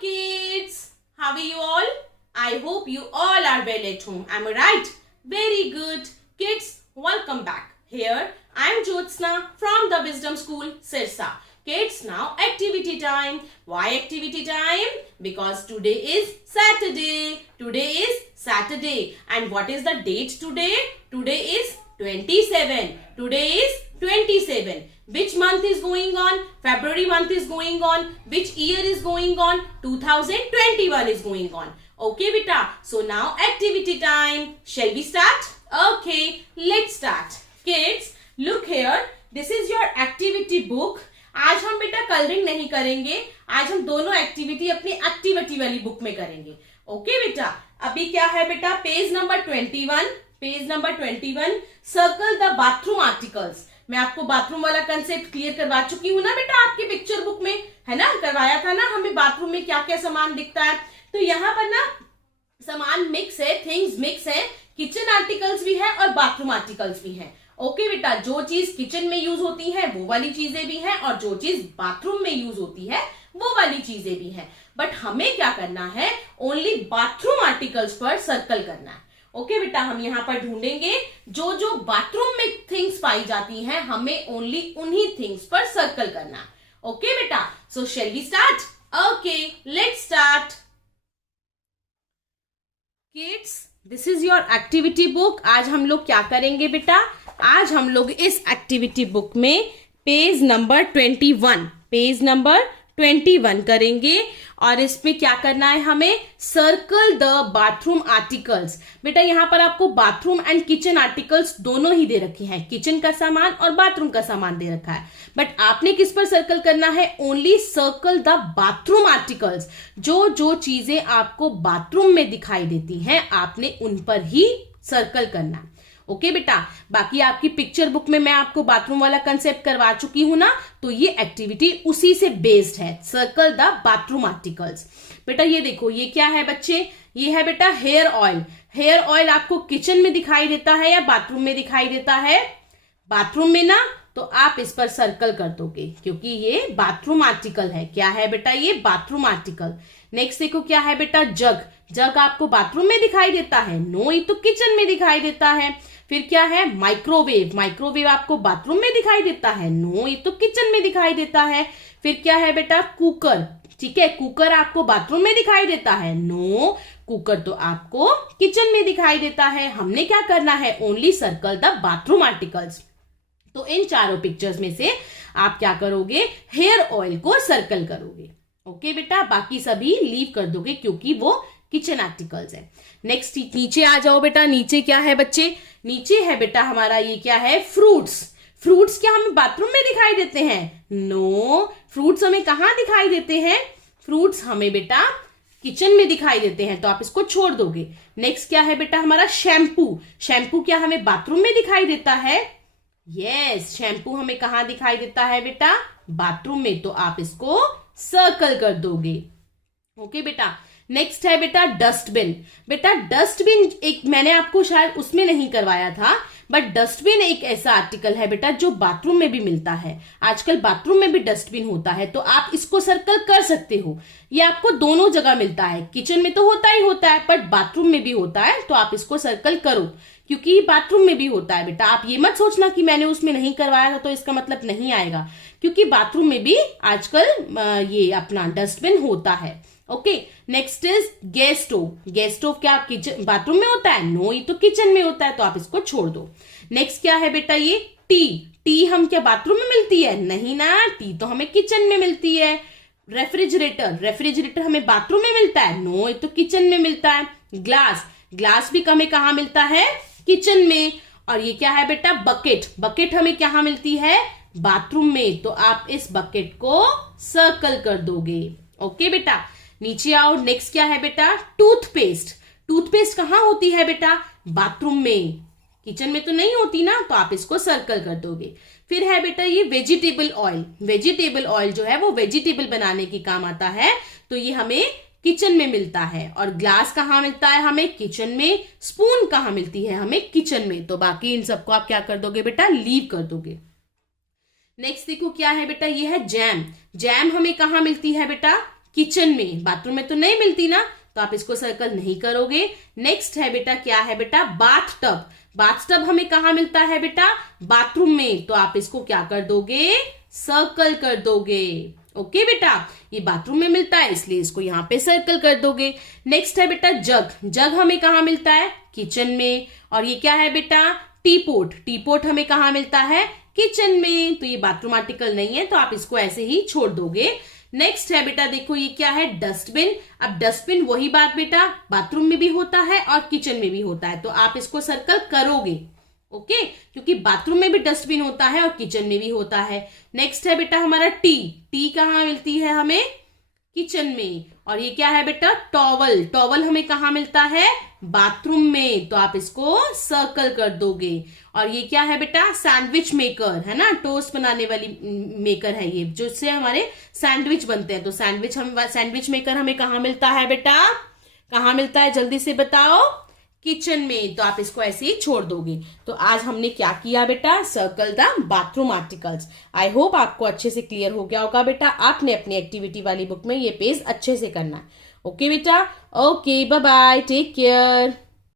kids. How are you all? I hope you all are well at home. Am I right? Very good. Kids, welcome back. Here I am Jyotsna from the Wisdom School, Sirsa. Kids, now activity time. Why activity time? Because today is Saturday. Today is Saturday. And what is the date today? Today is 27. Today is 27. Which month is going on? February month is going on. Which year is going on? 2021 is going on. Okay, beta. So now activity time. Shall we start? Okay, let's start. Kids, look here. This is your activity book. आज हम बेटा colouring नहीं करेंगे. आज हम दोनों activity अपनी activity वाली बुक में करेंगे. ओके बेटा. अभी क्या है बेटा? Page number 21. Page number 21. Circle the bathroom articles. मैं आपको बाथरूम वाला कंसेप्ट क्लियर करवा चुकी हूँ ना बेटा आपकी पिक्चर बुक में, है ना? करवाया था ना हमें बाथरूम में क्या क्या सामान दिखता है. तो यहाँ पर ना सामान मिक्स है, थिंग्स मिक्स है. किचन आर्टिकल्स भी है और बाथरूम आर्टिकल्स भी है. ओके बेटा. जो चीज किचन में यूज होती है वो वाली चीजें भी हैं और जो चीज बाथरूम में यूज होती है वो वाली चीजें भी हैं. बट हमें क्या करना है? ओनली बाथरूम आर्टिकल्स पर सर्कल करना है. ओके बेटा. हम यहाँ पर ढूंढेंगे जो जो बाथरूम में थिंग्स पाई जाती हैं, हमें ओनली उन्हीं थिंग्स पर सर्कल करना है. ओके बेटा. So shall we start? Okay, let's start. Kids, this is your activity book. आज हम लोग क्या करेंगे बेटा? आज हम लोग इस एक्टिविटी बुक में पेज नंबर 21 करेंगे और इसमें क्या करना है हमें? Circle the bathroom articles. बेटा यहाँ पर आपको बाथरूम एंड किचन आर्टिकल्स दोनों ही दे रखे हैं. किचन का सामान और बाथरूम का सामान दे रखा है. बट आपने किस पर सर्कल करना है? Only circle the bathroom articles. जो जो चीजें आपको बाथरूम में दिखाई देती हैं आपने उन पर ही सर्कल करना है. ओके बेटा. बाकी आपकी पिक्चर बुक में मैं आपको बाथरूम वाला कंसेप्ट करवा चुकी हूं ना, तो ये एक्टिविटी उसी से बेस्ड है. Circle the bathroom articles. बेटा ये देखो, ये क्या है बच्चे? ये है बेटा हेयर ऑयल. हेयर ऑयल आपको किचन में दिखाई देता है या बाथरूम में दिखाई देता है? बाथरूम में ना. तो आप इस पर सर्कल कर दोगे क्योंकि ये बाथरूम आर्टिकल है. क्या है बेटा? ये बाथरूम आर्टिकल. नेक्स्ट देखो क्या है बेटा? जग. जग आपको बाथरूम में दिखाई देता है? नो, ये तो किचन में दिखाई देता है. फिर क्या है? माइक्रोवेव. माइक्रोवेव आपको बाथरूम में दिखाई देता है? नो, ये तो किचन में दिखाई देता है. फिर क्या है बेटा? कुकर. ठीक है, कुकर आपको बाथरूम में दिखाई देता है? नो, कुकर तो आपको किचन में दिखाई देता है. हमने क्या करना है? Only circle the bathroom articles. तो इन चारों पिक्चर्स में से आप क्या करोगे? हेयर ऑयल को सर्कल करोगे. ओके बेटा. बाकी सभी लीव कर दोगे क्योंकि वो किचन आर्टिकल्स है. नेक्स्ट नीचे आ जाओ बेटा. नीचे क्या है बच्चे? नीचे है बेटा हमारा ये क्या है? फ्रूट्स. फ्रूट्स क्या हमें बाथरूम में दिखाई देते हैं? नो, फ्रूट्स हमें कहाँ दिखाई देते हैं? फ्रूट्स हमें बेटा किचन में दिखाई देते हैं, तो आप इसको छोड़ दोगे. नेक्स्ट क्या है बेटा हमारा? शैम्पू. शैम्पू क्या हमें बाथरूम में दिखाई देता है? यस, शैम्पू हमें कहाँ दिखाई देता है बेटा? बाथरूम में, तो आप इसको सर्कल कर दोगे. ओके बेटा. नेक्स्ट है बेटा डस्टबिन. बेटा डस्टबिन एक मैंने आपको शायद उसमें नहीं करवाया था, बट डस्टबिन एक ऐसा आर्टिकल है बेटा जो बाथरूम में भी मिलता है. आजकल बाथरूम में भी डस्टबिन होता है, तो आप इसको सर्कल कर सकते हो. ये आपको दोनों जगह मिलता है. किचन में तो होता ही होता है, बट बाथरूम में भी होता है, तो आप इसको सर्कल करो क्योंकि बाथरूम में भी होता है बेटा. आप ये मत सोचना कि मैंने उसमें नहीं करवाया था तो इसका मतलब नहीं आएगा, क्योंकि बाथरूम में भी आजकल ये अपना डस्टबिन होता है. Okay. Next is gas stove. Gas stove क्या किचन बाथरूम में होता है? नो, ये तो किचन में होता है, तो आप इसको छोड़ दो. नेक्स्ट क्या है बेटा? ये टी. टी हम क्या बाथरूम में मिलती है? नहीं ना, टी तो हमें किचन में मिलती है. रेफ्रिजरेटर. रेफ्रिजरेटर हमें बाथरूम में मिलता है? नो, ये तो किचन में मिलता है. ग्लास. ग्लास भी हमें कहाँ मिलता है? किचन में. और ये क्या है बेटा? बकेट. बकेट हमें कहाँ मिलती है? बाथरूम में, तो आप इस बकेट को सर्कल कर दोगे. ओके बेटा. नीचे आओ. नेक्स्ट क्या है बेटा? टूथपेस्ट. टूथपेस्ट कहाँ होती है बेटा? बाथरूम में. किचन में तो नहीं होती ना, तो आप इसको सर्कल कर दोगे. फिर है बेटा ये वेजिटेबल ऑयल. वेजिटेबल ऑयल जो है वो वेजिटेबल बनाने के काम आता है, तो ये हमें किचन में मिलता है. और ग्लास कहाँ मिलता है? हमें किचन में. स्पून कहाँ मिलती है? हमें किचन में. तो बाकी इन सबको आप क्या कर दोगे बेटा? लीव कर दोगे. नेक्स्ट देखो क्या है बेटा? ये है जैम. जैम हमें कहाँ मिलती है बेटा? किचन में, बाथरूम में तो नहीं मिलती ना, तो आप इसको सर्कल नहीं करोगे। नेक्स्ट है बेटा, क्या है बेटा, बाथ टब। बाथ टब हमें कहाँ मिलता है बेटा, बाथरूम में, तो आप इसको क्या कर दोगे, सर्कल कर दोगे। ओके बेटा, ये बाथरूम में मिलता है इसलिए इसको यहाँ पे सर्कल कर दोगे। नेक्स्ट है बेटा जग। जग हमें कहाँ मिलता है, किचन में। और ये क्या है बेटा, टी पोट। टी पोट हमें कहाँ मिलता है, किचन में, तो ये बाथरूम आर्टिकल नहीं है, तो आप इसको ऐसे ही छोड़ दोगे। नेक्स्ट है बेटा, देखो ये क्या है, डस्टबिन। अब डस्टबिन वही बात बेटा, बाथरूम में भी होता है और किचन में भी होता है, तो आप इसको सर्कल करोगे। ओके, क्योंकि बाथरूम में भी डस्टबिन होता है और किचन में भी होता है। नेक्स्ट है बेटा हमारा टी। टी कहाँ मिलती है हमें, किचन में। और ये क्या है बेटा, टॉवल। टॉवल हमें कहाँ मिलता है, बाथरूम में, तो आप इसको सर्कल कर दोगे। और ये क्या है बेटा, सैंडविच मेकर है ना, टोस्ट बनाने वाली मेकर है ये, जिससे हमारे सैंडविच बनते हैं। तो सैंडविच मेकर हमें कहाँ मिलता है बेटा, कहाँ मिलता है, जल्दी से बताओ, किचन में, तो आप इसको ऐसे ही छोड़ दोगे। तो आज हमने क्या किया बेटा, circle the bathroom articles. I hope आपको अच्छे से क्लियर हो गया होगा बेटा। आपने अपनी एक्टिविटी वाली बुक में ये पेज अच्छे से करना है। ओके बेटा, okay, bye bye, take care.